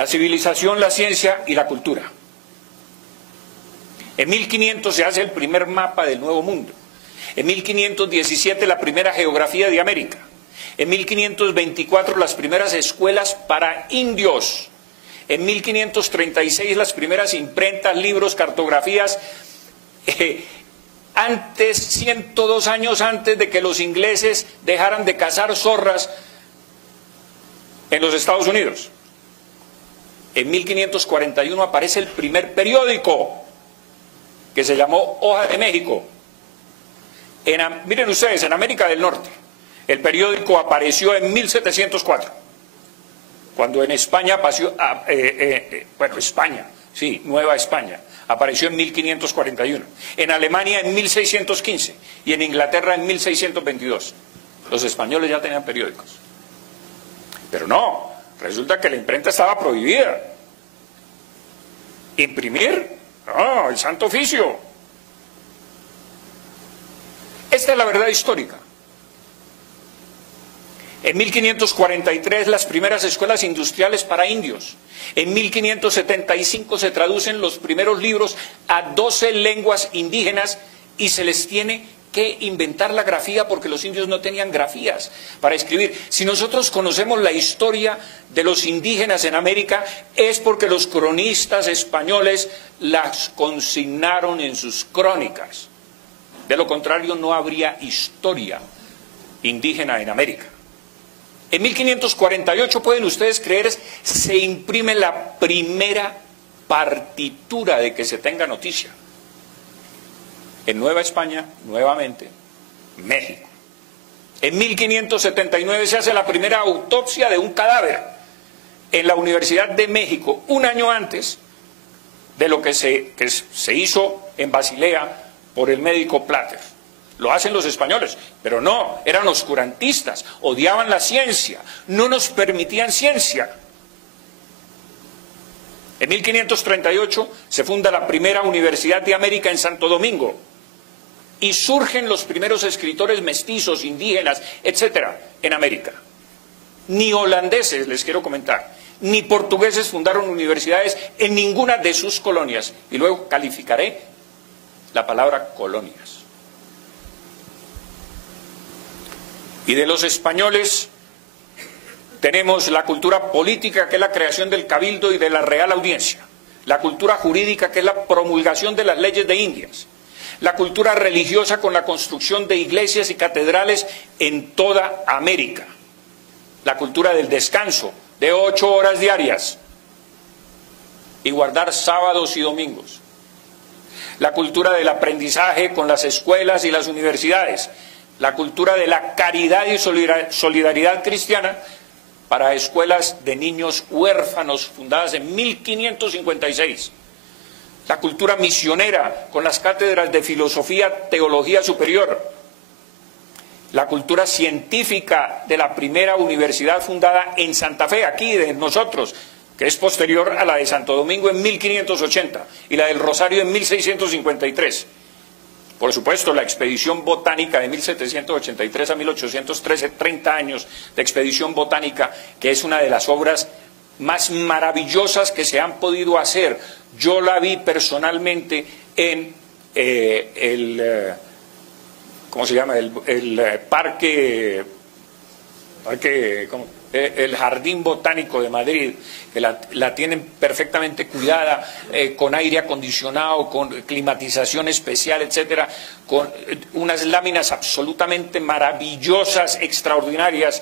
La civilización, la ciencia y la cultura. En 1500 se hace el primer mapa del Nuevo Mundo. En 1517 la primera geografía de América. En 1524 las primeras escuelas para indios. En 1536 las primeras imprentas, libros, cartografías. Antes, 102 años antes de que los ingleses dejaran de cazar zorras en los Estados Unidos. En 1541 aparece el primer periódico, que se llamó Hoja de México. Miren ustedes, en América del Norte, el periódico apareció en 1704, cuando en España pasó, España, sí, Nueva España, apareció en 1541, en Alemania en 1615 y en Inglaterra en 1622. Los españoles ya tenían periódicos. Pero no, resulta que la imprenta estaba prohibida. Imprimir, no, el santo oficio. Esta es la verdad histórica. En 1543 las primeras escuelas industriales para indios. En 1575 se traducen los primeros libros a 12 lenguas indígenas y se les tiene que inventar la grafía porque los indios no tenían grafías para escribir. Si nosotros conocemos la historia de los indígenas en América es porque los cronistas españoles las consignaron en sus crónicas. De lo contrario no habría historia indígena en América. En 1548, pueden ustedes creer, se imprime la primera partitura de que se tenga noticia. En Nueva España, nuevamente, México. En 1579 se hace la primera autopsia de un cadáver en la Universidad de México, un año antes de lo que se hizo en Basilea por el médico Plater. Lo hacen los españoles, pero no, eran oscurantistas, odiaban la ciencia, no nos permitían ciencia. En 1538 se funda la primera Universidad de América en Santo Domingo y surgen los primeros escritores mestizos, indígenas, etcétera, en América. Ni holandeses, les quiero comentar, ni portugueses fundaron universidades en ninguna de sus colonias. Y luego calificaré la palabra colonias. Y de los españoles tenemos la cultura política, que es la creación del cabildo y de la Real Audiencia. La cultura jurídica, que es la promulgación de las leyes de Indias. La cultura religiosa, con la construcción de iglesias y catedrales en toda América. La cultura del descanso, de 8 horas diarias. Y guardar sábados y domingos. La cultura del aprendizaje con las escuelas y las universidades. La cultura de la caridad y solidaridad cristiana para escuelas de niños huérfanos fundadas en 1556. La cultura misionera con las cátedras de filosofía, teología superior. La cultura científica de la primera universidad fundada en Santa Fe, aquí de nosotros, que es posterior a la de Santo Domingo en 1580 y la del Rosario en 1653. Por supuesto, la expedición botánica de 1783 a 1813, 30 años de expedición botánica, que es una de las obras más maravillosas que se han podido hacer. Yo la vi personalmente en ¿cómo se llama? El el Jardín Botánico de Madrid, que la tienen perfectamente cuidada, con aire acondicionado, con climatización especial, etcétera, con unas láminas absolutamente maravillosas, extraordinarias.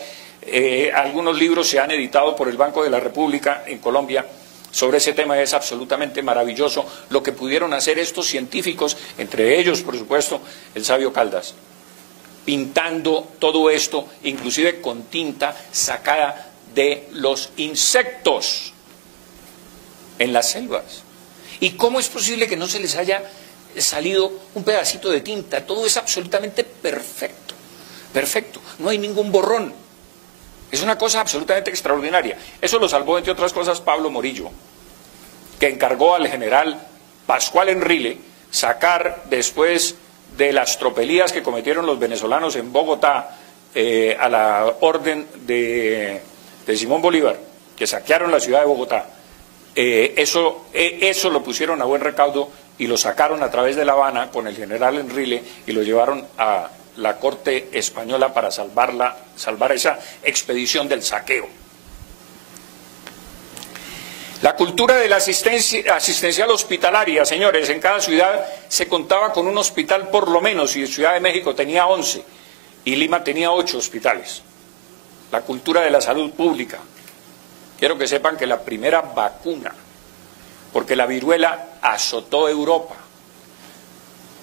Algunos libros se han editado por el Banco de la República en Colombia sobre ese tema. Es absolutamente maravilloso lo que pudieron hacer estos científicos, entre ellos, por supuesto, el sabio Caldas, pintando todo esto, inclusive con tinta sacada de los insectos en las selvas. ¿Y cómo es posible que no se les haya salido un pedacito de tinta? Todo es absolutamente perfecto, perfecto, no hay ningún borrón. Es una cosa absolutamente extraordinaria. Eso lo salvó, entre otras cosas, Pablo Morillo, que encargó al general Pascual Enrile sacar, después de las tropelías que cometieron los venezolanos en Bogotá, a la orden de Simón Bolívar, que saquearon la ciudad de Bogotá, eso lo pusieron a buen recaudo y lo sacaron a través de La Habana con el general Enrile y lo llevaron a la corte española para salvar esa expedición del saqueo. La cultura de la asistencial hospitalaria, señores, en cada ciudad se contaba con un hospital por lo menos, y Ciudad de México tenía 11 y Lima tenía 8 hospitales. La cultura de la salud pública. Quiero que sepan que la primera vacuna, porque la viruela azotó Europa,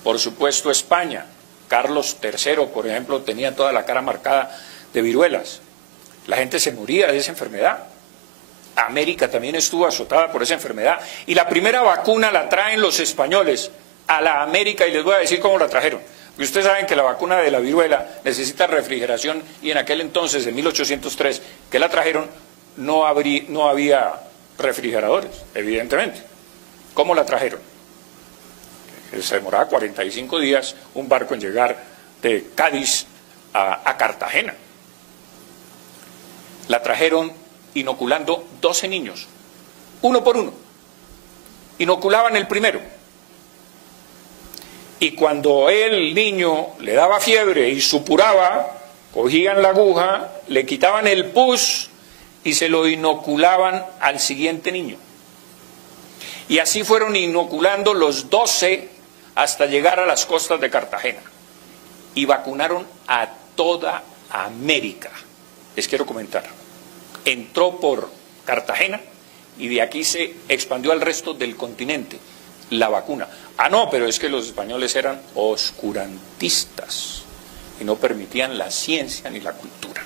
por supuesto España, Carlos III, por ejemplo, tenía toda la cara marcada de viruelas. La gente se moría de esa enfermedad. América también estuvo azotada por esa enfermedad. Y la primera vacuna la traen los españoles a la América, y les voy a decir cómo la trajeron. Porque ustedes saben que la vacuna de la viruela necesita refrigeración, y en aquel entonces, en 1803, que la trajeron, no había refrigeradores, evidentemente. ¿Cómo la trajeron? Se demoraba 45 días un barco en llegar de Cádiz a Cartagena. La trajeron inoculando 12 niños, uno por uno. Inoculaban el primero. Y cuando el niño le daba fiebre y supuraba, cogían la aguja, le quitaban el pus y se lo inoculaban al siguiente niño. Y así fueron inoculando los 12 hasta llegar a las costas de Cartagena. Y vacunaron a toda América. Les quiero comentar. Entró por Cartagena y de aquí se expandió al resto del continente la vacuna. Ah, no, pero es que los españoles eran oscurantistas y no permitían la ciencia ni la cultura.